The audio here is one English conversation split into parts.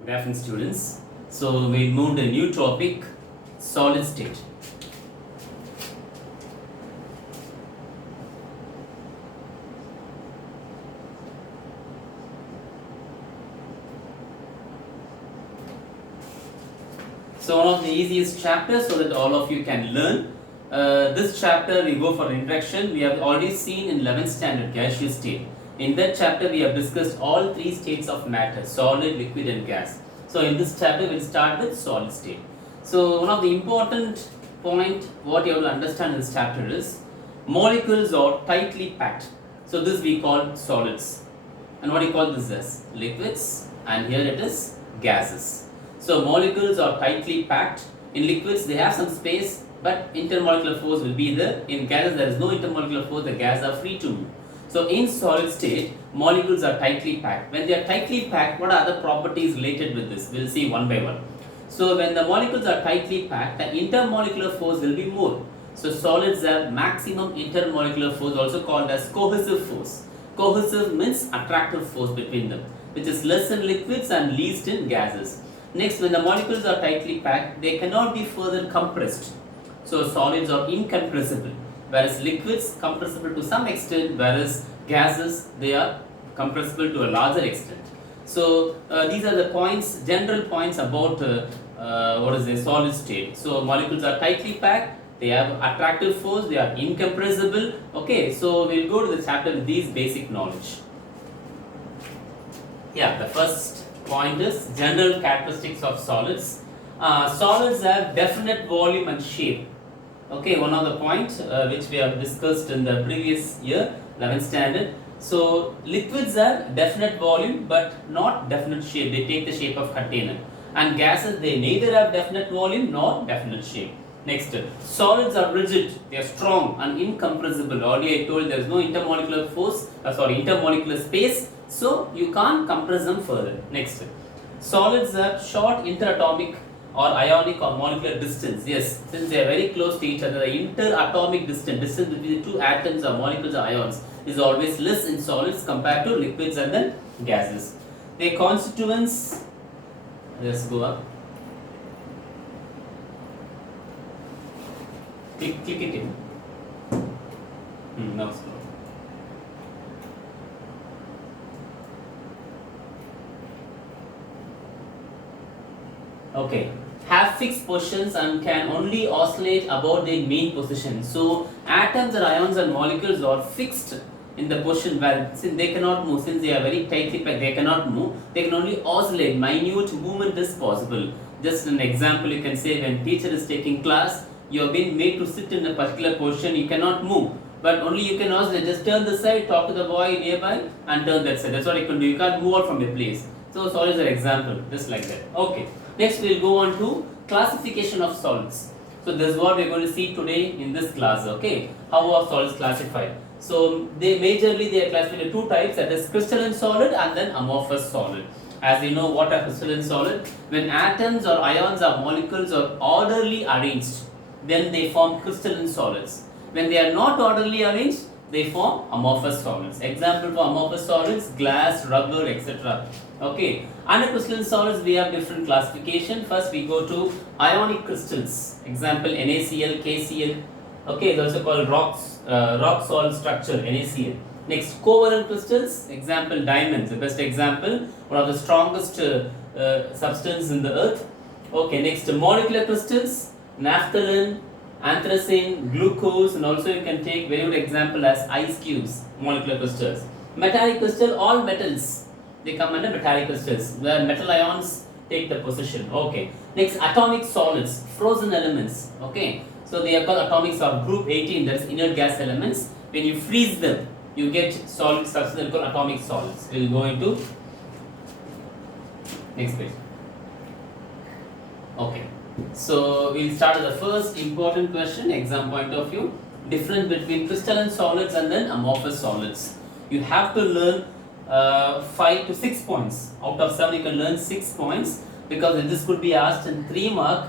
Good afternoon, students. So we moved a new topic, solid state. So one of the easiest chapters so that all of you can learn. This chapter we go for introduction. We have already seen in 11th standard gaseous state. In that chapter we have discussed all three states of matter, solid, liquid and gas. So in this chapter we will start with solid state. So one of the important point what you have to understand in this chapter is molecules are tightly packed. So this we call solids. And what do you call this as? Liquids, and here it is gases. So molecules are tightly packed. In liquids they have some space, but intermolecular force will be there. In gases there is no intermolecular force, the gases are free to move. So in solid state, molecules are tightly packed. When they are tightly packed, what are the properties related with this? We will see one by one. So when the molecules are tightly packed, the intermolecular force will be more. So solids have maximum intermolecular force, also called as cohesive force. Cohesive means attractive force between them, which is less in liquids and least in gases. Next, when the molecules are tightly packed, they cannot be further compressed. So solids are incompressible, whereas liquids compressible to some extent, whereas gases they are compressible to a larger extent. So these are the points, general points about what is a solid state. So molecules are tightly packed, they have attractive force, they are incompressible. Okay, so we'll go to the chapter with these basic knowledge. Yeah, the first point is general characteristics of solids. Solids have definite volume and shape. Okay, one of the points which we have discussed in the previous year, 11th standard. So liquids have definite volume but not definite shape. They take the shape of container. And gases, they neither have definite volume nor definite shape. Next, solids are rigid, they are strong and incompressible. Already I told there is no intermolecular force, intermolecular space, so you can't compress them further. Next, solids have short interatomic or ionic or molecular distance. Yes, since they are very close to each other, the interatomic distance between the two atoms or molecules or ions is always less in solids compared to liquids and then gases. Their constituents, let's go up. Click it in. Now slow. Okay, have fixed positions and can only oscillate about their main position. So atoms or ions and molecules are fixed in the position where since they cannot move, since they are very tightly packed, they cannot move. They can only oscillate. Minute movement is possible. Just an example, you can say when teacher is taking class, you have been made to sit in a particular position, you cannot move, but only you can oscillate. Just turn this side, talk to the boy nearby and turn that side. That's what you can do. You can't move out from your place. So solids are example, just like that. Okay. Next we will go on to classification of solids. So this is what we are going to see today in this class. Okay. How are solids classified? So they are classified into two types, that is crystalline solid and then amorphous solid. As you know what are crystalline solid? When atoms or ions or molecules are orderly arranged, then they form crystalline solids. When they are not orderly arranged, they form amorphous solids. Example for amorphous solids, glass, rubber, etc. Okay. Under crystalline solids, we have different classification. First, we go to ionic crystals. Example, NaCl, KCl. Okay, it's also called rock salt structure, NaCl. Next, covalent crystals. Example, diamonds. The best example, one of the strongest substance in the earth. Okay. Next, molecular crystals. Naphthalene, anthracene, glucose, and also you can take very good example as ice cubes, molecular crystals. Metallic crystal, all metals, they come under metallic crystals, where metal ions take the position. Okay. Next, atomic solids, frozen elements. Okay. So they are called atomics of group 18, that is inert gas elements. When you freeze them, you get solid substances called atomic solids. We will go into next page. Okay. So we'll start with the first important question, exam point of view. Difference between crystalline solids and then amorphous solids. You have to learn 5 to 6 points. Out of 7 you can learn 6 points, because this could be asked in 3 mark.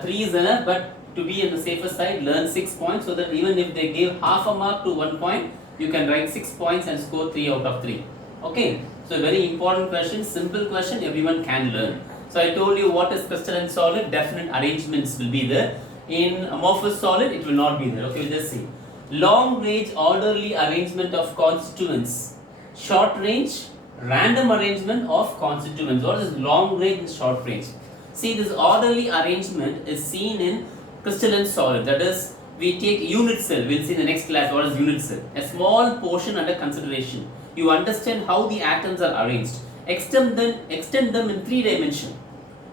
3 is enough, but to be on the safer side, learn 6 points, so that even if they give half a mark to 1 point, you can write 6 points and score 3 out of 3. Okay. So very important question, simple question, everyone can learn. So I told you what is crystalline solid, definite arrangements will be there. In amorphous solid, it will not be there. Okay, we'll just see. Long range orderly arrangement of constituents. Short range random arrangement of constituents. What is long range and short range? See, this orderly arrangement is seen in crystalline solid. That is, we take unit cell. We'll see in the next class what is unit cell. A small portion under consideration. You understand how the atoms are arranged. Extend them in 3 dimensions.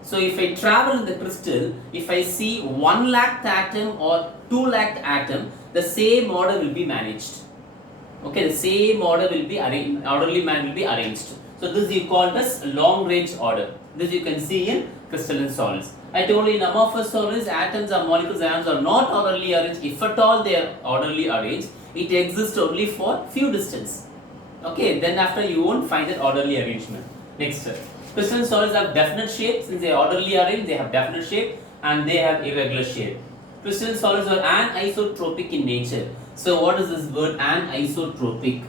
So if I travel in the crystal, if I see 1 lakh atom or 2 lakh atom, the same order will be managed. Okay, the same order will be arranged, orderly man will be arranged. So this you call as long range order. This you can see in crystalline solids. I told you in amorphous solids, atoms or molecules, ions are not orderly arranged. If at all they are orderly arranged, it exists only for few distance. Okay, then after you won't find that orderly arrangement. Next, crystalline solids have definite shape. Since they are orderly arranged, they have definite shape and they have irregular shape. Crystalline solids are anisotropic in nature. So what is this word anisotropic?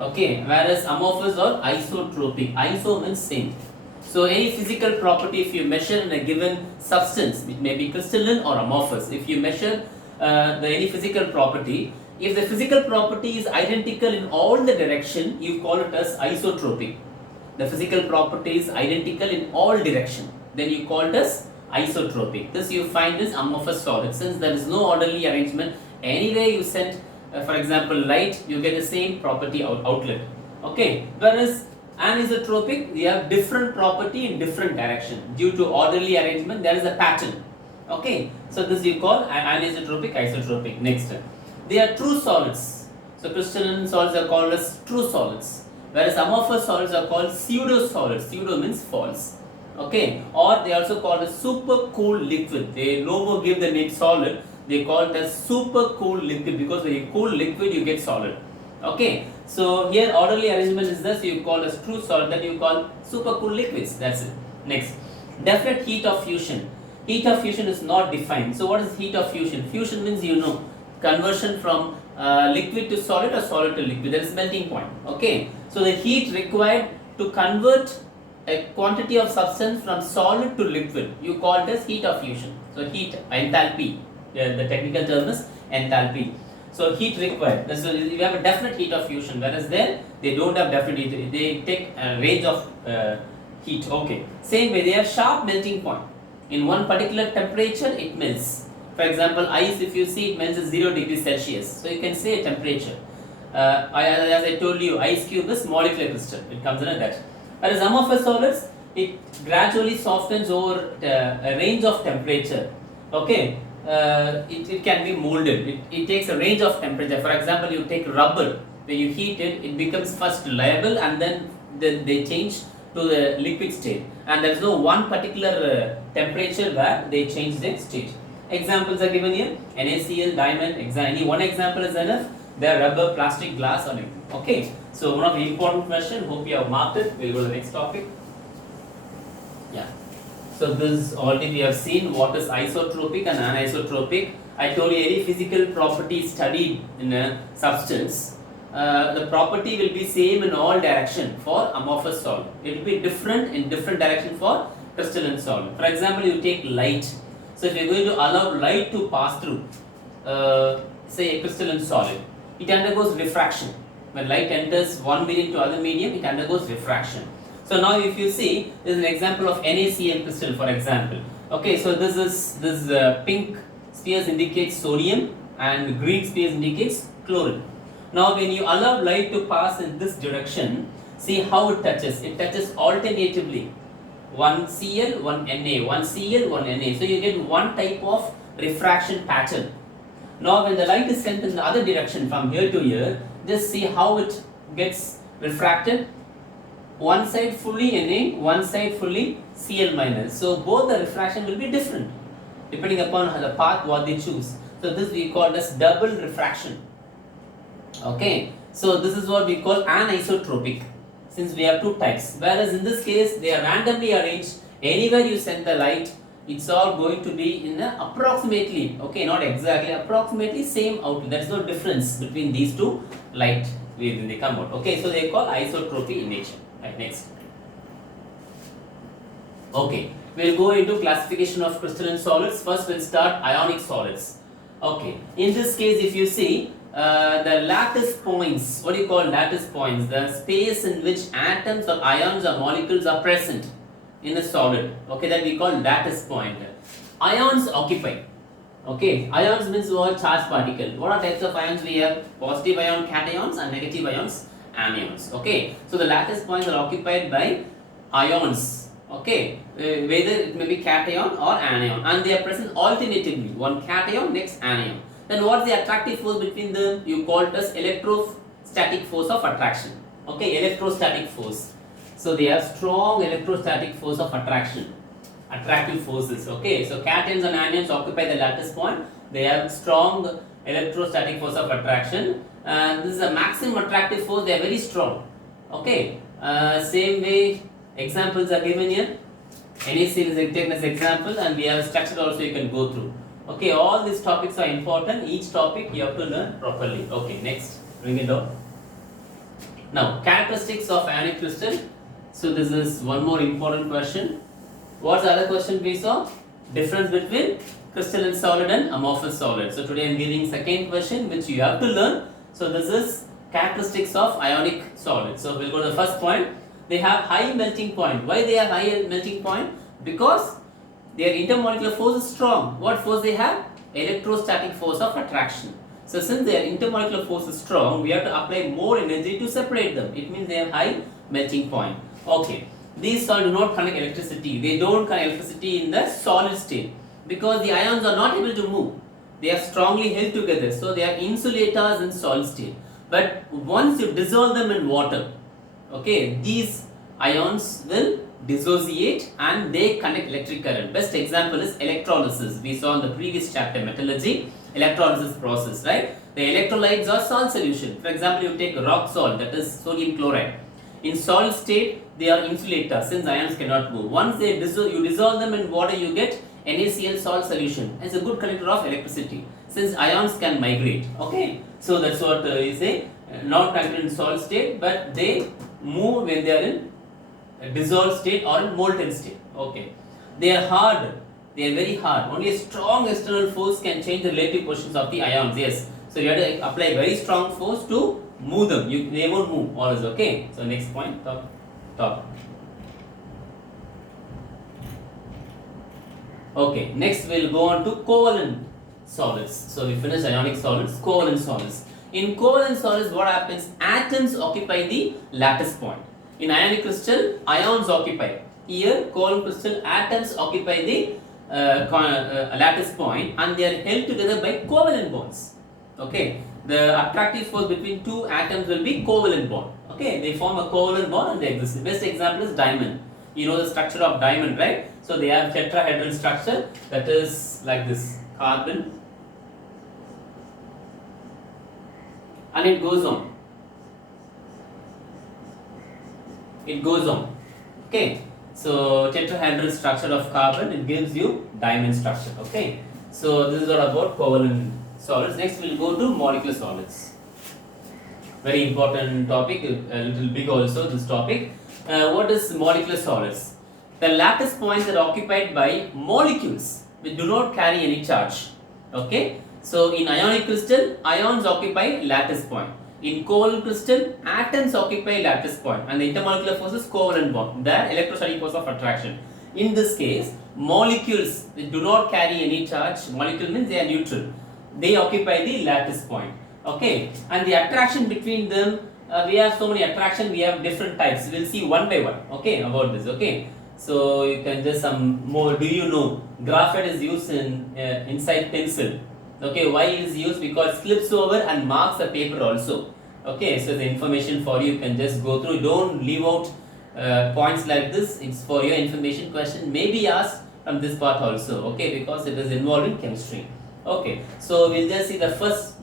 Okay, whereas amorphous are isotropic. Iso means same. So any physical property, if you measure in a given substance, it may be crystalline or amorphous. If you measure any physical property, if the physical property is identical in all the direction, you call it as isotropic. The physical property is identical in all direction, then you call it as isotropic. This you find is amorphous solid. Since there is no orderly arrangement, anywhere you send, for example, light, you get the same property outlet. Okay, whereas anisotropic, you have different property in different direction. Due to orderly arrangement, there is a pattern. Okay, so this you call anisotropic, isotropic. Next, they are true solids. So crystalline solids are called as true solids, whereas amorphous solids are called pseudo solids. Pseudo means false. Okay, or they are also called as super cool liquid. They no more give the name solid. They call it as super cool liquid because when you cool liquid, you get solid. Okay, so here orderly arrangement is this. You call as true solid, that you call super cool liquids. That's it. Next, definite heat of fusion. Heat of fusion is not defined. So what is heat of fusion? Fusion means conversion from liquid to solid or solid to liquid. That is melting point. Okay, so the heat required to convert a quantity of substance from solid to liquid, you call it as heat of fusion. So heat, enthalpy, the technical term is enthalpy. So heat required. So you have a definite heat of fusion, whereas there they don't have definite heat. They take a range of heat. Okay. Same way, they have sharp melting point. In one particular temperature, it melts. For example, ice, if you see, it melts at 0 degrees Celsius. So you can say a temperature. As I told you, ice cube is molecular crystal. It comes under that. Whereas amorphous solids, it gradually softens over a range of temperature. Okay, it can be molded. It takes a range of temperature. For example, you take rubber. When you heat it, it becomes first reliable and then they change to the liquid state. And there is no one particular temperature where they change their state. Examples are given here. NaCl, diamond. Any one example is enough. They are rubber, plastic, glass, or anything. Okay. So one of the important questions. Hope you have marked it. We'll go to the next topic. Yeah. So this already we have seen what is isotropic and anisotropic. I told you any physical property studied in a substance, the property will be same in all direction for amorphous solid. It will be different in different direction for crystalline solid. For example, you take light. So if you are going to allow light to pass through, say a crystalline solid, it undergoes refraction. When light enters one medium to other medium, it undergoes refraction. So now if you see, this is an example of NaCl crystal, for example. Okay, so this pink spheres indicates sodium and green spheres indicates chlorine. Now when you allow light to pass in this direction, see how it touches. It touches alternatively. One Cl, one Na, one Cl, one Na. So you get one type of refraction pattern. Now when the light is sent in the other direction from here to here, just see how it gets refracted. One side fully Na, one side fully Cl minus. So both the refraction will be different depending upon the path what they choose. So this we call as double refraction. Okay, so this is what we call anisotropic, since we have two types. Whereas in this case, they are randomly arranged. Anywhere you send the light, it's all going to be in a approximately, okay, not exactly, approximately same outlet. There is no difference between these two light when they come out. Okay, so they call isotropy in nature. Right, next. Okay, we'll go into classification of crystalline solids. First, we'll start ionic solids. Okay, in this case, if you see the lattice points, what do you call lattice points? The space in which atoms or ions or molecules are present in a solid. Okay, that we call lattice point. Ions occupy. Okay, ions means what? Charged particle. What are types of ions we have? Positive ion cations and negative ions anions. Okay, so the lattice points are occupied by ions. Okay, whether it may be cation or anion, and they are present alternatively. One cation, next anion. Then what's the attractive force between them? You call it as electrostatic force of attraction. Okay, electrostatic force. So they have strong electrostatic force of attraction. Attractive forces. Okay, so cations and anions occupy the lattice point. They have strong electrostatic force of attraction, and this is a maximum attractive force. They are very strong. Okay, same way examples are given here. NaCl is taken as example, and we have a structure also you can go through. Okay, all these topics are important. Each topic you have to learn properly. Okay, next, bring it down. Now, characteristics of ionic crystal. So this is one more important question. What's the other question we saw? Difference between crystalline solid and amorphous solid. So today I am giving second question which you have to learn. So this is characteristics of ionic solid. So we'll go to the first point. They have high melting point. Why they have high melting point? Because their intermolecular force is strong. What force they have? Electrostatic force of attraction. So since their intermolecular force is strong, we have to apply more energy to separate them. It means they have high melting point. Okay. These solids do not conduct electricity. They don't conduct electricity in the solid state because the ions are not able to move. They are strongly held together. So they are insulators in solid state. But once you dissolve them in water, okay, these ions will dissociate and they conduct electric current. Best example is electrolysis. We saw in the previous chapter metallurgy, electrolysis process, right? The electrolytes are salt solution. For example, you take rock salt, that is sodium chloride. In solid state, they are insulators since ions cannot move. Once they you dissolve them in water, you get NaCl salt solution. It's a good conductor of electricity since ions can migrate. Okay, so that's what you say. Not conducted in solid state, but they move when they are in a dissolved state or in molten state. Okay, they are hard. They are very hard. Only a strong external force can change the relative positions of the ions. Yes, so you have to apply very strong force to move them. They won't move always. Okay, so next point, top. Okay, next we'll go on to covalent solids. So we finished ionic solids, covalent solids. In covalent solids, what happens? Atoms occupy the lattice point. In ionic crystal, ions occupy. Here, covalent crystal, atoms occupy the lattice point and they are held together by covalent bonds. Okay, the attractive force between two atoms will be covalent bond. Okay, they form a covalent bond and they exist. The best example is diamond. You know the structure of diamond, right? So they have tetrahedral structure that is like this, carbon, and it goes on. It goes on. Okay, so tetrahedral structure of carbon, it gives you diamond structure. Okay, so this is all about covalent solids. Next we'll go to molecular solids. Very important topic, a little big also this topic. What is molecular solids? The lattice points are occupied by molecules which do not carry any charge. Okay, so in ionic crystal, ions occupy lattice point. In covalent crystal, atoms occupy lattice point and the intermolecular force is covalent bond, the electrostatic force of attraction. In this case, molecules which do not carry any charge, molecule means they are neutral, they occupy the lattice point. Okay, and the attraction between them, we have so many attraction, we have different types. We'll see one by one. Okay, about this. Okay, so you can just some more. Do you know graphite is used in inside pencil? Okay, why is used? Because it slips over and marks the paper also. Okay, so the information for you can just go through. Don't leave out points like this. It's for your information. Question may be asked from this part also. Okay, because it is involved in chemistry. Okay, so we'll just see the first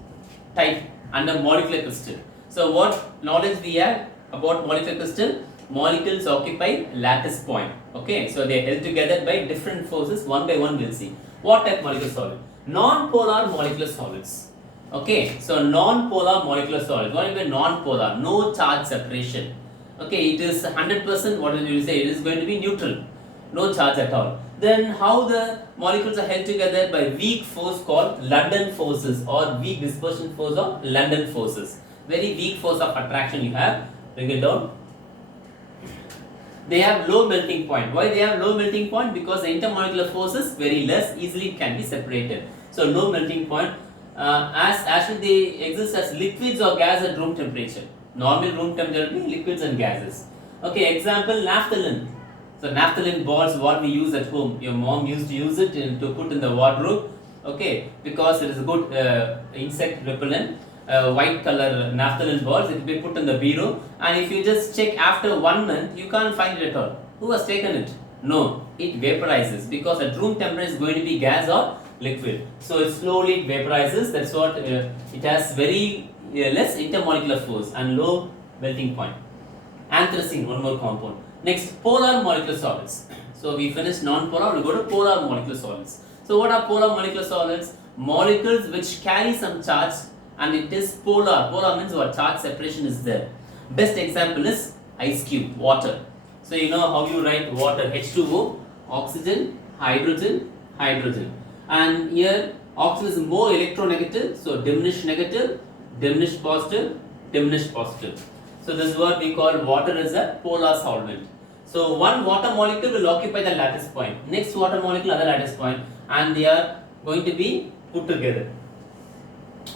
type under molecular crystal. So what knowledge we have about molecular crystal? Molecules occupy lattice point. Okay, so they are held together by different forces. One by one we'll see. What type molecular solid? Non-polar molecular solids. Okay, so non-polar molecular solids. What is non-polar? No charge separation. Okay, it is 100%, what will you say, it is going to be neutral, no charge at all. Then how the molecules are held together? By weak force called London forces, or weak dispersion force or London forces. Very weak force of attraction you have. Bring it down. They have low melting point. Why they have low melting point? Because the intermolecular force is very less, easily can be separated. So low melting point. As they exist as liquids or gas at room temperature. Normal room temperature will be liquids and gases. Okay, example, naphthalene. So naphthalene balls, what we use at home. Your mom used to use it to put in the wardrobe. Okay, because it is a good insect repellent. White color naphthalene balls, it will be put in the bureau, and if you just check after 1 month, you can't find it at all. Who has taken it? No, it vaporizes, because at room temperature is going to be gas or liquid. So it slowly vaporizes. That's what it has very less intermolecular force and low melting point. Anthracene, one more compound. Next, polar molecular solids. So we finished non-polar, we go to polar molecular solids. So what are polar molecular solids? Molecules which carry some charge, and it is polar. Polar means what? Charge separation is there. Best example is ice cube, water. So you know how you write water, H2O, oxygen, hydrogen, hydrogen. And here oxygen is more electronegative, so diminished negative, diminished positive, diminished positive. So this is what we call water as a polar solvent. So one water molecule will occupy the lattice point, next water molecule other lattice point, and they are going to be put together.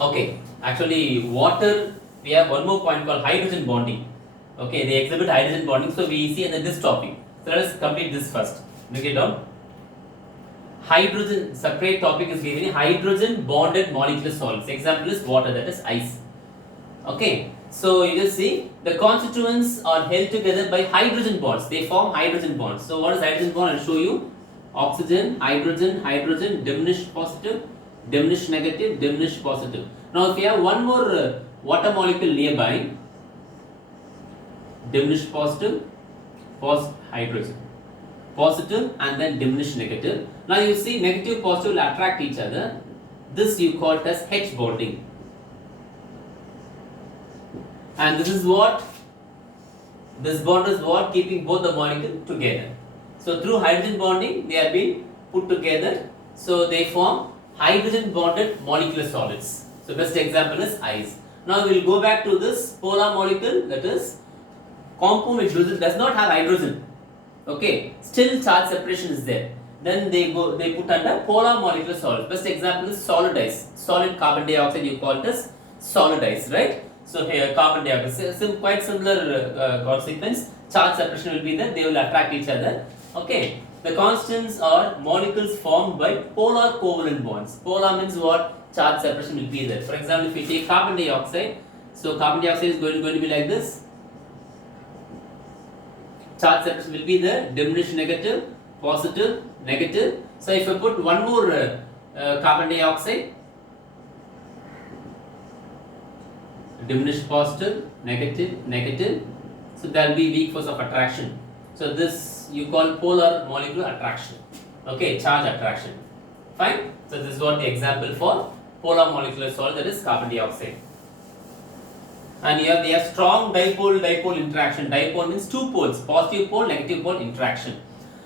Okay, actually water, we have one more point called hydrogen bonding. Okay, they exhibit hydrogen bonding, so we see in this topic. So let us complete this first. Bring it down. Hydrogen, separate topic is given, hydrogen bonded molecular solids. Example is water, that is ice. Okay, so you just see the constituents are held together by hydrogen bonds. They form hydrogen bonds. So what is hydrogen bond? I'll show you. Oxygen, hydrogen, hydrogen, diminished positive, diminished negative, diminished positive. Now if you have one more water molecule nearby, diminished positive, hydrogen, positive, and then diminished negative. Now you see negative positive will attract each other. This you call it as H bonding. And this is what, this bond is what keeping both the molecules together. So through hydrogen bonding they are being put together, so they form hydrogen bonded molecular solids. So best example is ice. Now we will go back to this polar molecule, that is compound which does not have hydrogen. Okay, still charge separation is there. Then they put under polar molecular solids. Best example is solid ice. Solid carbon dioxide you call it as solid ice, right? So here carbon dioxide, quite similar consequence. Charge separation will be there, they will attract each other. Okay, the constants are molecules formed by polar covalent bonds. Polar means what? Charge separation will be there. For example, if we take carbon dioxide, so carbon dioxide is going to be like this. Charge separation will be there, diminished negative, positive, negative. So if I put one more carbon dioxide, diminished positive, negative, negative, so there will be weak force of attraction. So this you call polar molecular attraction. Okay, charge attraction. Fine. So this is what the example for polar molecular solid, that is carbon dioxide. And here they have strong dipole interaction. Dipole means two poles, positive pole, negative pole interaction.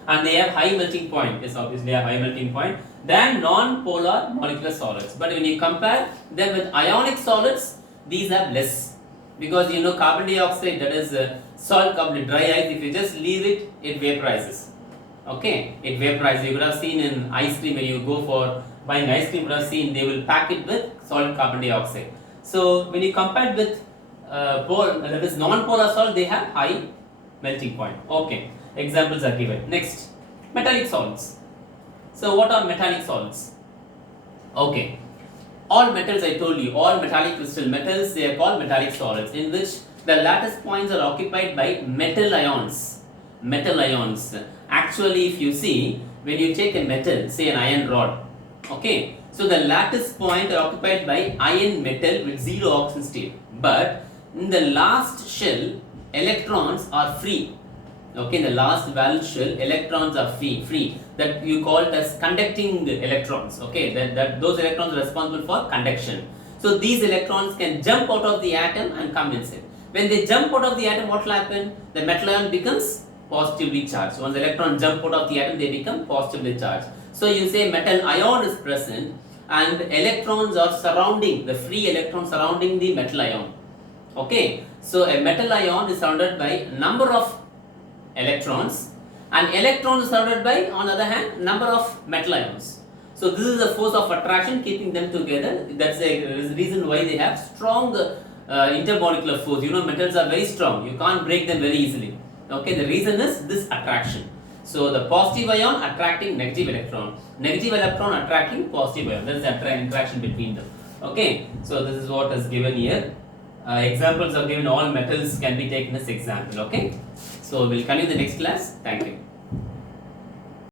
And they have high melting point. Yes, obviously they have high melting point than non-polar molecular solids. But when you compare them with ionic solids, these have less. Because you know carbon dioxide, that is solid carbon, dry ice, if you just leave it, it vaporizes. Okay, it vaporizes. You would have seen in ice cream, when you go for buying ice cream, you would have seen they will pack it with solid carbon dioxide. So when you compare it with that is non-polar solid, they have high melting point. Okay, examples are given. Next, metallic solids. So what are metallic solids? Okay, all metals, I told you, all metallic crystal metals, they are called metallic solids, in which the lattice points are occupied by metal ions. Metal ions. Actually, if you see, when you take a metal, say an iron rod, okay, so the lattice point are occupied by iron metal with zero oxygen state. But in the last shell, electrons are free. Okay, in the last valence shell, electrons are free. That you call it as conducting electrons. Okay, that those electrons are responsible for conduction. So these electrons can jump out of the atom and come inside. When they jump out of the atom, what will happen? The metal ion becomes positively charged. Once the electron jump out of the atom, they become positively charged. So you say metal ion is present and electrons are surrounding, the free electrons surrounding the metal ion. Okay, so a metal ion is surrounded by number of electrons, and electron is surrounded by, on the other hand, number of metal ions. So this is the force of attraction keeping them together. That's the reason why they have strong intermolecular force. You know, metals are very strong. You can't break them very easily. Okay, the reason is this attraction. So the positive ion attracting negative electron attracting positive ion. That is the interaction between them. Okay, so this is what is given here. Examples are given. All metals can be taken as example. Okay, so we'll continue the next class. Thank you.